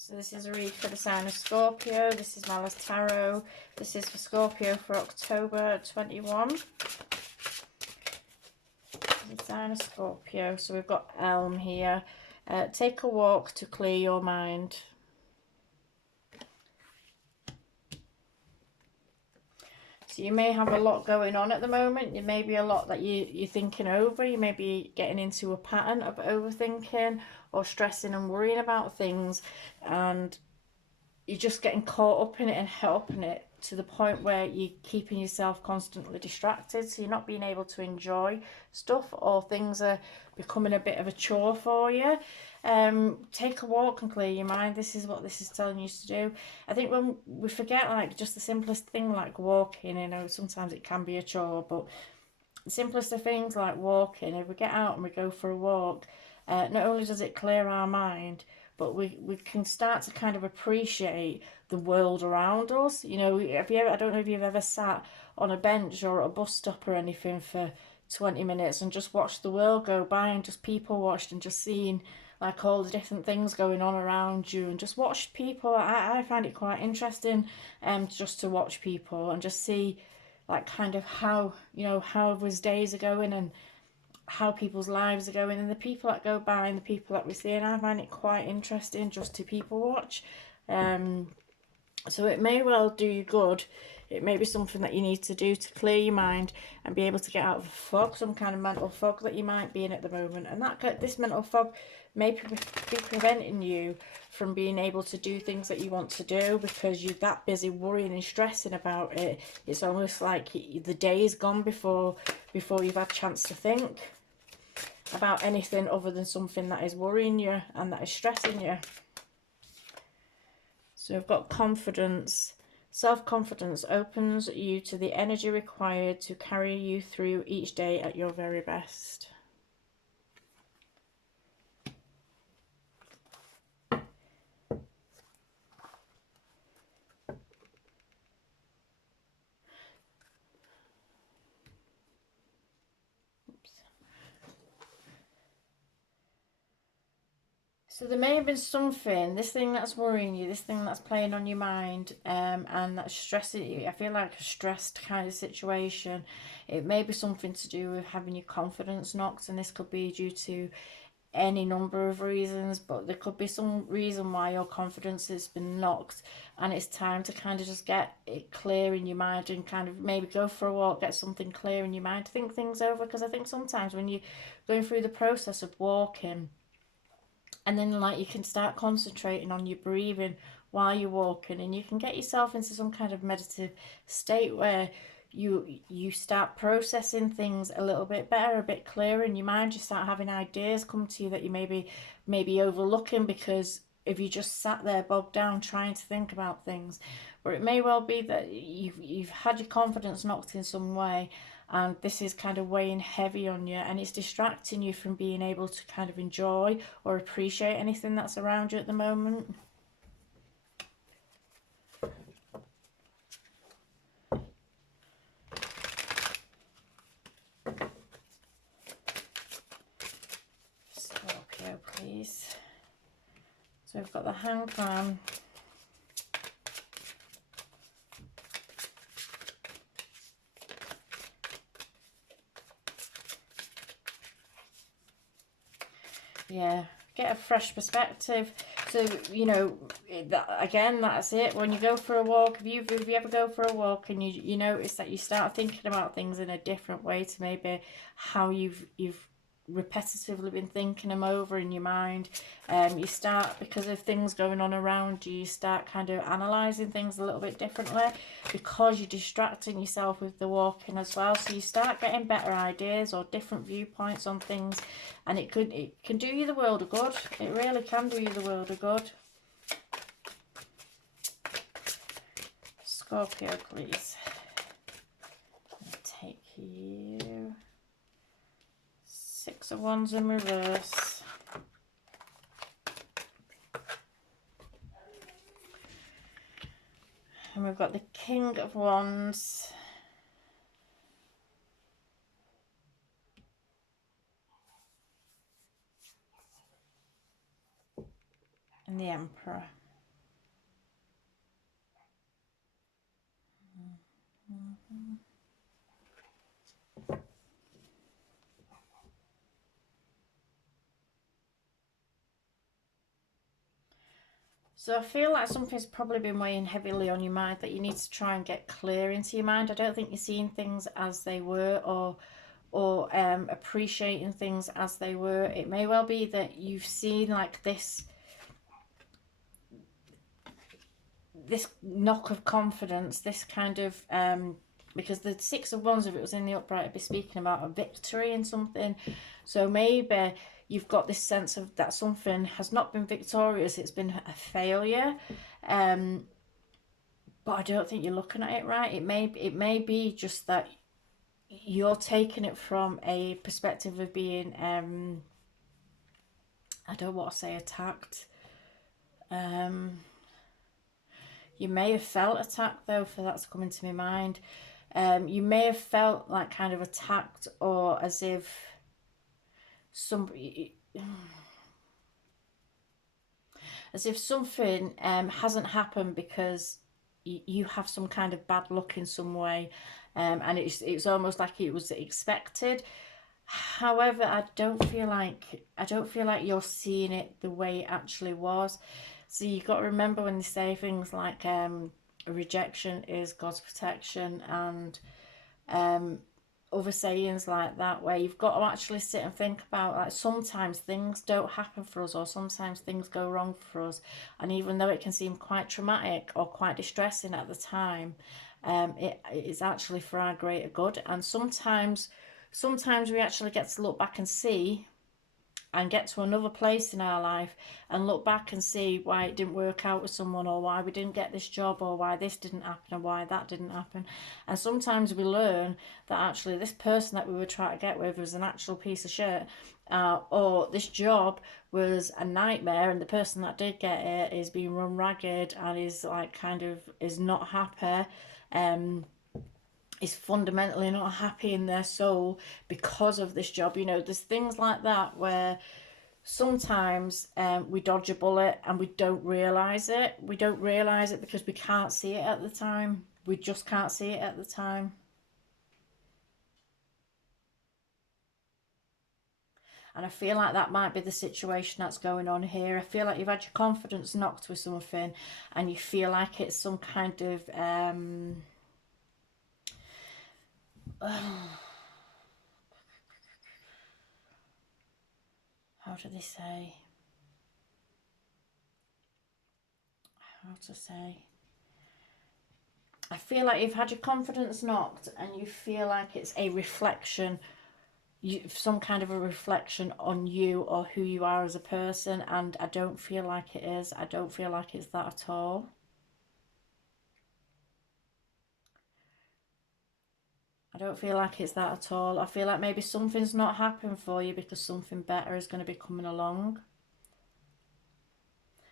So this is a read for the sign of Scorpio. This is Mala's Tarot. This is for Scorpio for October 21. The sign of Scorpio. So we've got Elm here. Take a walk to clear your mind. So you may have a lot going on at the moment. There may be a lot that you're thinking over. You may be getting into a pattern of overthinking or stressing and worrying about things, and you're just getting caught up in it and helping it to the point where you're keeping yourself constantly distracted, so you're not being able to enjoy stuff, or things are becoming a bit of a chore for you. Take a walk and clear your mind. This is what this is telling you to do. I think when we forget, like, just the simplest thing like walking, you know, sometimes it can be a chore, but the simplest of things like walking, if we get out and we go for a walk, not only does it clear our mind, but we can start to kind of appreciate the world around us. You know, have you ever, I don't know if you've ever sat on a bench or at a bus stop or anything for 20 minutes and just watched the world go by, and just people watched and just seen like all the different things going on around you, and just watch people. I find it quite interesting just to watch people and just see like kind of how, you know, how his days are going and how people's lives are going, and the people that go by and the people that we see, and I find it quite interesting just to people watch. So it may well do you good. It may be something that you need to do to clear your mind and be able to get out of a fog, some kind of mental fog that you might be in at the moment. And that this mental fog may be preventing you from being able to do things that you want to do, because you're that busy worrying and stressing about it. It's almost like the day is gone before you've had a chance to think about anything other than something that is worrying you and that is stressing you. So we've got confidence. Self-confidence opens you to the energy required to carry you through each day at your very best. So there may have been something, this thing that's worrying you, this thing that's playing on your mind, and that's stressing you. I feel like a stressed kind of situation. It may be something to do with having your confidence knocked, and this could be due to any number of reasons, but there could be some reason why your confidence has been knocked, and it's time to kind of just get it clear in your mind and kind of maybe go for a walk, get something clear in your mind, think things over. Because I think sometimes when you're going through the process of walking, and then like you can start concentrating on your breathing while you're walking, and you can get yourself into some kind of meditative state where you start processing things a little bit better, a bit clearer in your mind. You start having ideas come to you that you maybe overlooking, because if you just sat there bogged down trying to think about things. Or it may well be that you've had your confidence knocked in some way, and this is kind of weighing heavy on you, and it's distracting you from being able to kind of enjoy or appreciate anything that's around you at the moment. Scorpio, please. So we've got the Hanged Man. Yeah, get a fresh perspective. So, you know, again, that's it. When you go for a walk, if you ever go for a walk and you notice that you start thinking about things in a different way to maybe how you've repetitively been thinking them over in your mind, you start, because of things going on around you, you start kind of analysing things a little bit differently, because you're distracting yourself with the walking as well. So you start getting better ideas or different viewpoints on things, and it can do you the world of good. It really can do you the world of good. Scorpio, please. I'll take you. Six of Wands in reverse. And we've got the King of Wands. And the Emperor. So I feel like something's probably been weighing heavily on your mind that you need to try and get clear into your mind. I don't think you're seeing things as they were, or appreciating things as they were. It may well be that you've seen like this knock of confidence, this kind of because the Six of Wands, if it was in the upright, I'd be speaking about a victory in something. So maybe you've got this sense of that something has not been victorious, it's been a failure. But I don't think you're looking at it right. It may be just that you're taking it from a perspective of being I don't want to say attacked. You may have felt attacked though, for that's coming to my mind. You may have felt like kind of attacked, or as if somebody, as if something hasn't happened because you have some kind of bad luck in some way, and it's almost like it was expected. However, I don't feel like you're seeing it the way it actually was. So you've got to remember when they say things like rejection is God's protection, and other sayings like that, where you've got to actually sit and think about, like, sometimes things don't happen for us, or sometimes things go wrong for us, and even though it can seem quite traumatic or quite distressing at the time, it's actually for our greater good. And sometimes we actually get to look back and see, and get to another place in our life and look back and see why it didn't work out with someone, or why we didn't get this job, or why this didn't happen, or why that didn't happen. And sometimes we learn that actually this person that we were trying to get with was an actual piece of shit, or this job was a nightmare, and the person that did get it is being run ragged and is like kind of is not happy, is fundamentally not happy in their soul because of this job. There's things like that where sometimes we dodge a bullet and we don't realise it. We don't realise it because we can't see it at the time. We just can't see it at the time. And I feel like that might be the situation that's going on here. I feel like you've had your confidence knocked with something, and you feel like it's some kind of how do they say? How to say? I feel like you've had your confidence knocked, and you feel like it's a reflection, some kind of a reflection on you or who you are as a person. And I don't feel like it is. I don't feel like it's that at all. I don't feel like it's that at all. I feel like maybe something's not happened for you because something better is going to be coming along.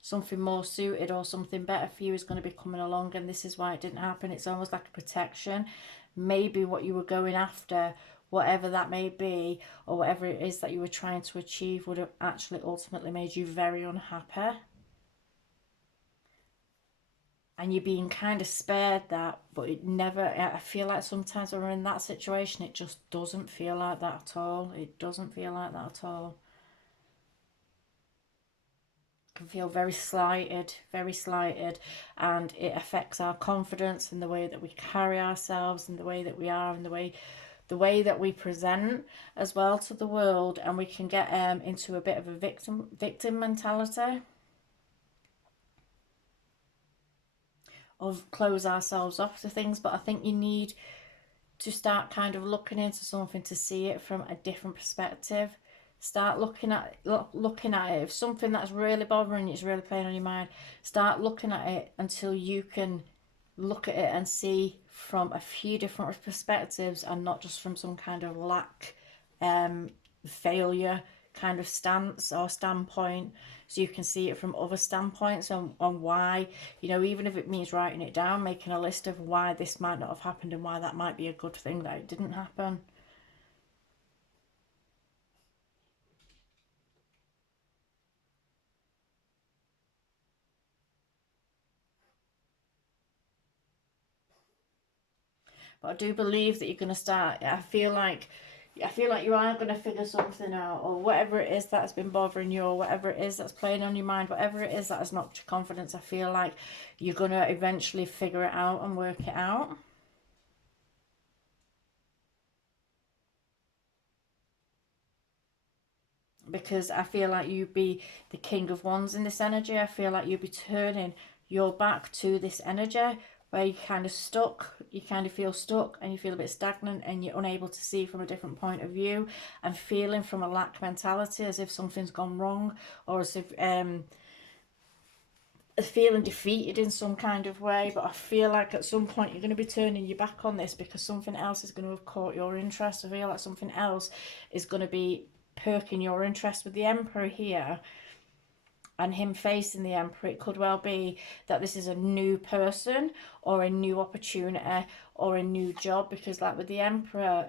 Something more suited or something better for you is going to be coming along, and this is why it didn't happen. It's almost like a protection. Maybe what you were going after, whatever that may be, or whatever it is that you were trying to achieve, would have actually ultimately made you very unhappy, and you're being kind of spared that. But it never, I feel like sometimes when we're in that situation, it just doesn't feel like that at all. It doesn't feel like that at all. Can feel very slighted, and it affects our confidence and the way that we carry ourselves, and the way that we are, and the way that we present as well to the world. And we can get into a bit of a victim mentality, of close ourselves off to things. But I think you need to start kind of looking into something to see it from a different perspective. Start looking at it. If something that's really bothering you is really playing on your mind, start looking at it until you can look at it and see from a few different perspectives, and not just from some kind of lack, failure kind of stance or standpoint. So you can see it from other standpoints on why, even if it means writing it down, making a list of why this might not have happened, and why that might be a good thing that it didn't happen. But I do believe that you're going to start, I feel like you are going to figure something out, or whatever it is that has been bothering you, or whatever it is that's playing on your mind, whatever it is that has knocked your confidence, I feel like you're going to eventually figure it out and work it out. Because I feel like you'd be the King of Wands in this energy. I feel like you'd be turning your back to this energy where you kind of stuck, you kind of feel stuck and you feel a bit stagnant and you're unable to see from a different point of view, and feeling from a lack mentality, as if something's gone wrong, or as if feeling defeated in some kind of way. But I feel like at some point you're going to be turning your back on this because something else is going to have caught your interest. I feel like something else is going to be perking your interest with the Emperor here, and him facing the Emperor. It could well be that this is a new person or a new opportunity or a new job, because like with the Emperor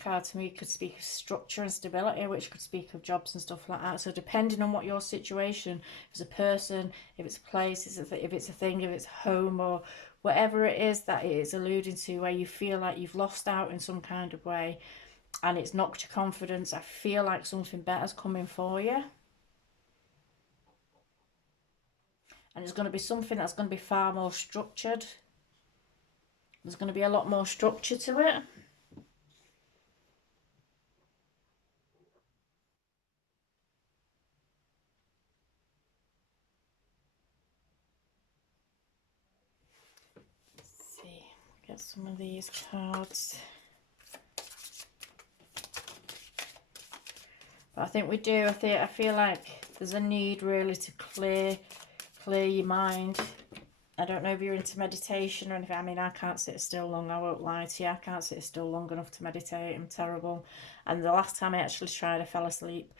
card to me could speak of structure and stability, which could speak of jobs and stuff like that. So depending on what your situation, if it's a person, if it's a place, if it's a thing, if it's home, or whatever it is that it is alluding to, where you feel like you've lost out in some kind of way and it's knocked your confidence, I feel like something better's coming for you. And it's going to be something that's going to be far more structured. There's going to be a lot more structure to it. Let's see, get some of these cards. But I think we do. I feel like there's a need really to clear your mind. I don't know if you're into meditation or anything. I mean, I can't sit still long, I won't lie to you. I can't sit still long enough to meditate. I'm terrible. And the last time I actually tried, I fell asleep.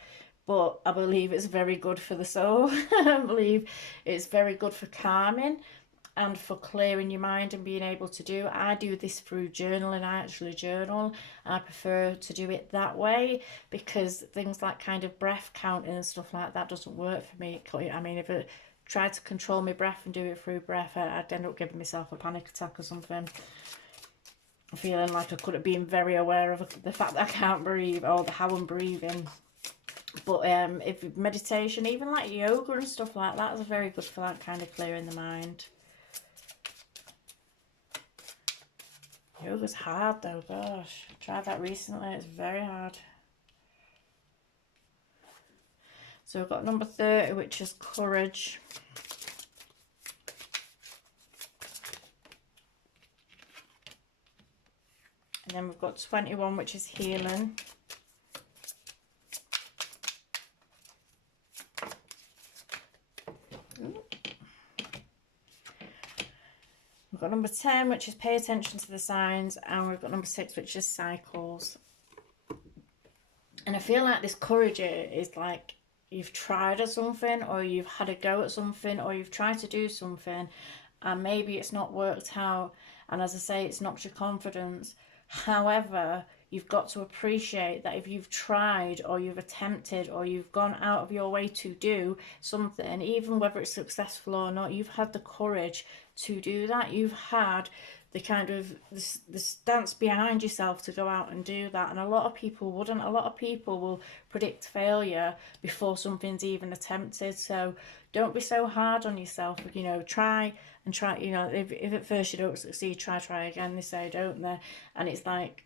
But I believe it's very good for the soul. I believe it's very good for calming and for clearing your mind and being able to do. I do this through journaling. I actually journal. I prefer to do it that way, because things like kind of breath counting and stuff like that doesn't work for me. I mean, if it tried to control my breath and do it through breath, I'd end up giving myself a panic attack or something. Feeling like I could have been very aware of the fact that I can't breathe, or how I'm breathing. But if meditation, even like yoga and stuff like that, is very good for that kind of clearing the mind. Yoga's hard though, gosh. I tried that recently, it's very hard. So we've got number 30, which is courage. And then we've got 21, which is healing. We've got number 10, which is pay attention to the signs. And we've got number 6, which is cycles. And I feel like this courage is like you've tried at something, or you've had a go at something, or you've tried to do something, and maybe it's not worked out. And as I say, it's knocked your confidence. However, you've got to appreciate that if you've tried, or you've attempted, or you've gone out of your way to do something, even whether it's successful or not, you've had the courage to do that. You've had the kind of the stance behind yourself to go out and do that. And a lot of people wouldn't. A lot of people will predict failure before something's even attempted. So don't be so hard on yourself. You know, try and try. You know, if at first you don't succeed, try again, they say, don't they? And it's like,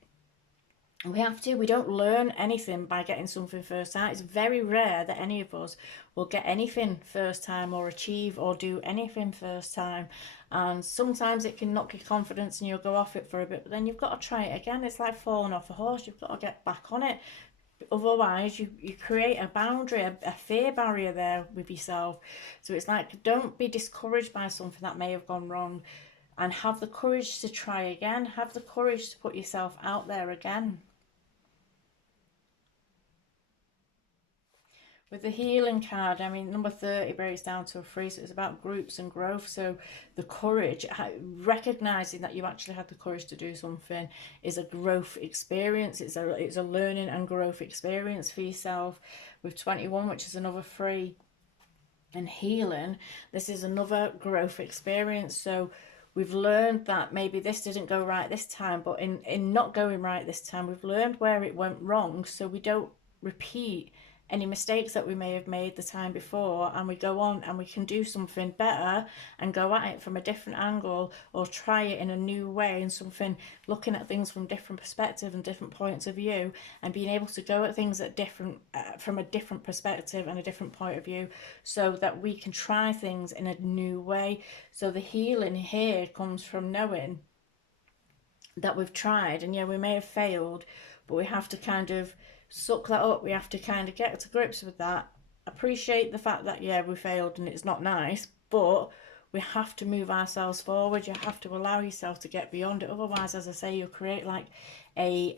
we don't learn anything by getting something first time. It's very rare that any of us will get anything first time, or achieve or do anything first time. And sometimes it can knock your confidence and you'll go off it for a bit, but then you've got to try it again. It's like falling off a horse. You've got to get back on it. Otherwise you create a boundary, a fear barrier there with yourself. So it's like, don't be discouraged by something that may have gone wrong, and have the courage to try again. Have the courage to put yourself out there again. With the healing card, I mean, number 30 breaks down to a 3, so it's about groups and growth. So the courage, recognizing that you actually had the courage to do something, is a growth experience. It's a learning and growth experience for yourself. With 21, which is another 3, and healing, this is another growth experience. So we've learned that maybe this didn't go right this time, but in not going right this time, we've learned where it went wrong, so we don't repeat any mistakes that we may have made the time before, and we go on and we can do something better and go at it from a different angle, or try it in a new way, and something, looking at things from different perspective and different points of view, and being able to go at things at different from a different perspective and a different point of view, so that we can try things in a new way. So the healing here comes from knowing that we've tried, and yeah, we may have failed, but we have to kind of suck that up. We have to kind of get to grips with that, appreciate the fact that yeah, we failed and it's not nice, but we have to move ourselves forward. You have to allow yourself to get beyond it, otherwise, as I say, you'll create a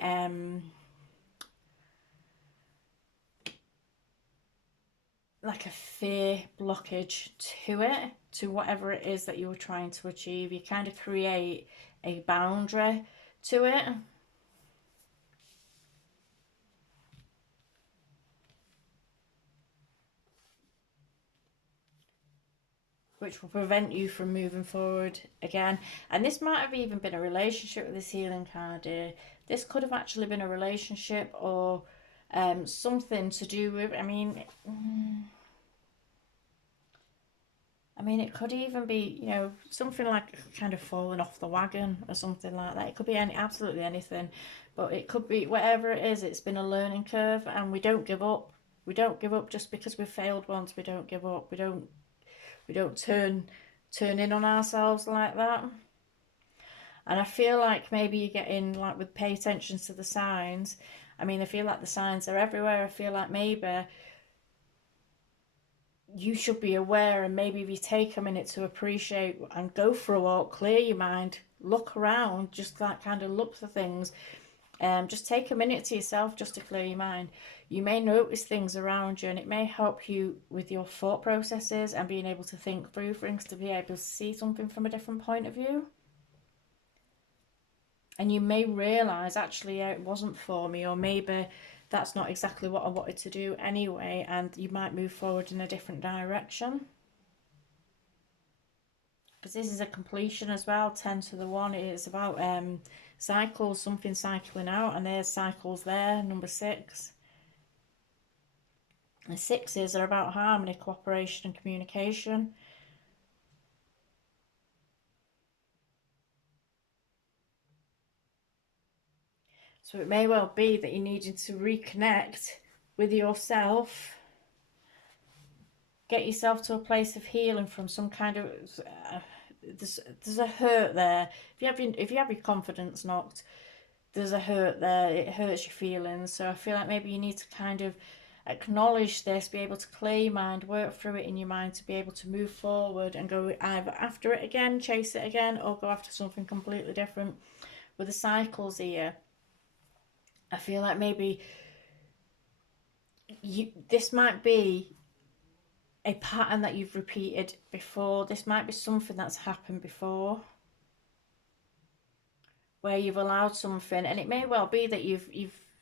like a fear blockage to it, to whatever it is that you were trying to achieve. You kind of create a boundary to it, which will prevent you from moving forward again. And this might have even been a relationship with this healing card here. This could have actually been a relationship, or something to do with, it could even be, something like kind of falling off the wagon or something like that. It could be absolutely anything, but it could be whatever it is. It's been a learning curve, and we don't give up. We don't give up just because we've failed once. We don't give up. We don't turn in on ourselves like that. And I feel like maybe you get in, like, with pay attention to the signs. I feel like the signs are everywhere. I feel like maybe you should be aware, and maybe if you take a minute to appreciate and go for a walk, clear your mind, look around, just like kind of look for things. Just take a minute to yourself just to clear your mind. You may notice things around you, and it may help you with your thought processes and being able to think through things, to be able to see something from a different point of view. And you may realise, actually, yeah, it wasn't for me, or maybe that's not exactly what I wanted to do anyway, and you might move forward in a different direction. Because this is a completion as well. 10 to the 1, it's about cycles, something cycling out, and there's cycles there, number 6. The 6s are about harmony, cooperation and communication. So it may well be that you needed to reconnect with yourself, get yourself to a place of healing from some kind of there's a hurt there. If you have your confidence knocked, there's a hurt there. It hurts your feelings. So I feel like maybe you need to kind of acknowledge this, be able to clear your mind, work through it in your mind, to be able to move forward and go either after it again, chase it again, or go after something completely different. With the cycles here, I feel like maybe this might be a pattern that you've repeated before. This might be something that's happened before, where you've allowed something, and it may well be that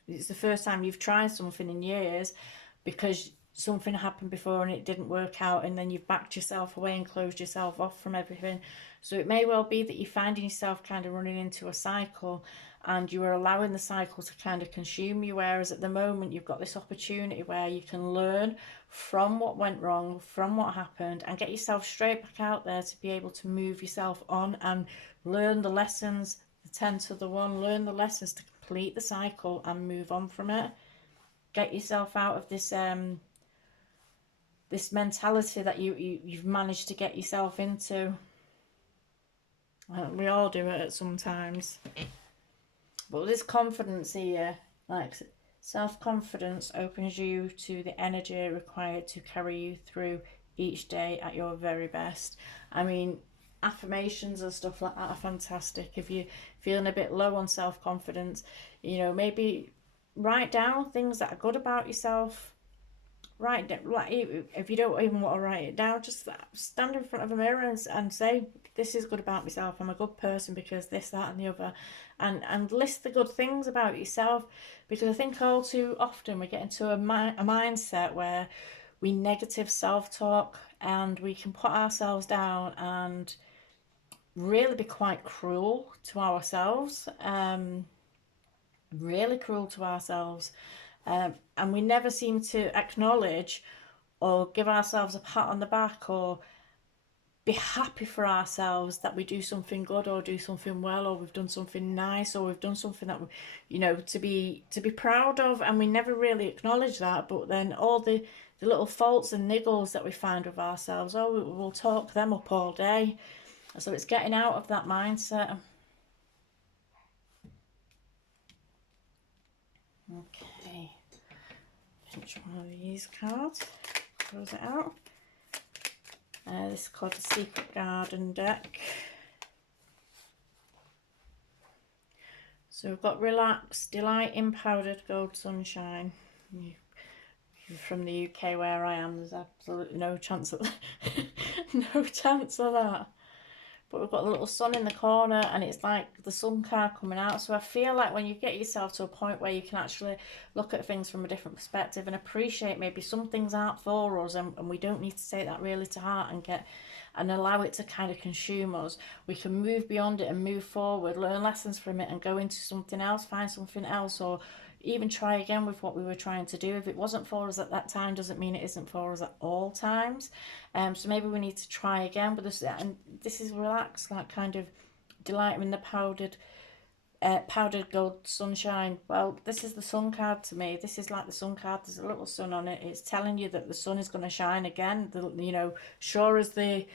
it's the first time you've tried something in years, because something happened before and it didn't work out, and then you've backed yourself away and closed yourself off from everything. So it may well be that you're finding yourself kind of running into a cycle, and you are allowing the cycle to kind of consume you, whereas at the moment you've got this opportunity where you can learn from what went wrong, from what happened, and get yourself straight back out there to be able to move yourself on and learn the lessons. The 10 to the 1, learn the lessons to complete the cycle and move on from it. Get yourself out of this this mentality that you've managed to get yourself into. We all do it at sometimes. But this confidence here, like self-confidence, opens you to the energy required to carry you through each day at your very best. Affirmations and stuff like that are fantastic. If you're feeling a bit low on self-confidence, maybe write down things that are good about yourself. Write down, like, if you don't even want to write it down, just stand in front of a mirror and say, this is good about myself. I'm a good person because this, that and the other, and list the good things about yourself. Because I think all too often we get into a mindset where we negative self-talk, and we can put ourselves down, and really be quite cruel to ourselves, really cruel to ourselves. And we never seem to acknowledge or give ourselves a pat on the back or be happy for ourselves that we do something good or do something well, or we've done something nice, or we've done something that we, you know, to be proud of. And we never really acknowledge that. But then all the little faults and niggles that we find with ourselves, oh, we'll talk them up all day. So it's getting out of that mindset. Okay, pinch one of these cards, close it out. This is called the Secret Garden deck. So we've got Relax, Delight in Powdered Gold Sunshine. You're from the UK where I am, there's absolutely no chance of no chance of that. But we've got the little sun in the corner, and it's like the sun card coming out. So I feel like when you get yourself to a point where you can actually look at things from a different perspective and appreciate maybe some things aren't for us, and we don't need to take that really to heart and allow it to kind of consume us. We can move beyond it and move forward, learn lessons from it, and go into something else, find something else, or even try again with what we were trying to do. If it wasn't for us at that time, doesn't mean it isn't for us at all times. So maybe we need to try again with this. And this is Relax, that kind of delight in the powdered gold sunshine. Well, this is the sun card to me. This is like the sun card. There's a little sun on it. It's telling you that the sun is going to shine again. You know, sure as the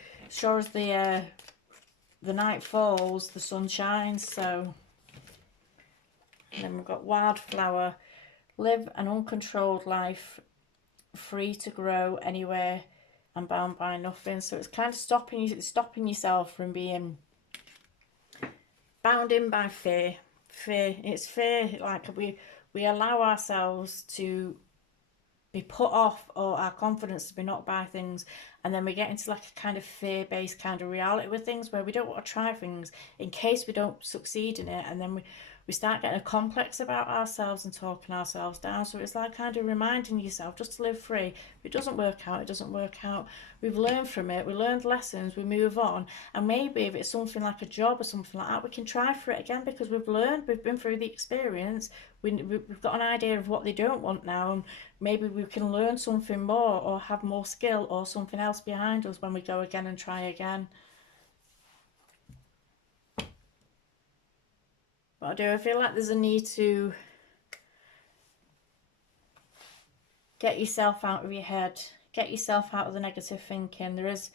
night falls, the sun shines. So. And then we've got Wildflower, live an uncontrolled life, free to grow anywhere and bound by nothing. So it's kind of stopping yourself from being bound in by fear. It's fear, like we allow ourselves to be put off, or our confidence to be knocked by things, and then we get into like a kind of fear-based kind of reality with things where we don't want to try things in case we don't succeed in it, and then we start getting a complex about ourselves and talking ourselves down. So it's like kind of reminding yourself just to live free. If it doesn't work out, it doesn't work out. We've learned from it, we learned lessons, we move on. And maybe if it's something like a job or something like that, we can try for it again because we've learned, we've been through the experience, we've got an idea of what they don't want now, and maybe we can learn something more or have more skill or something else behind us when we go again and try again. But I feel like there's a need to get yourself out of your head, get yourself out of the negative thinking. There is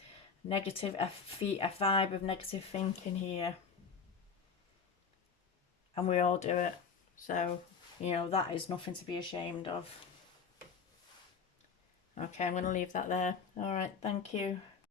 a vibe of negative thinking here, and we all do it. So, you know, that is nothing to be ashamed of. Okay, I'm going to leave that there. All right, thank you.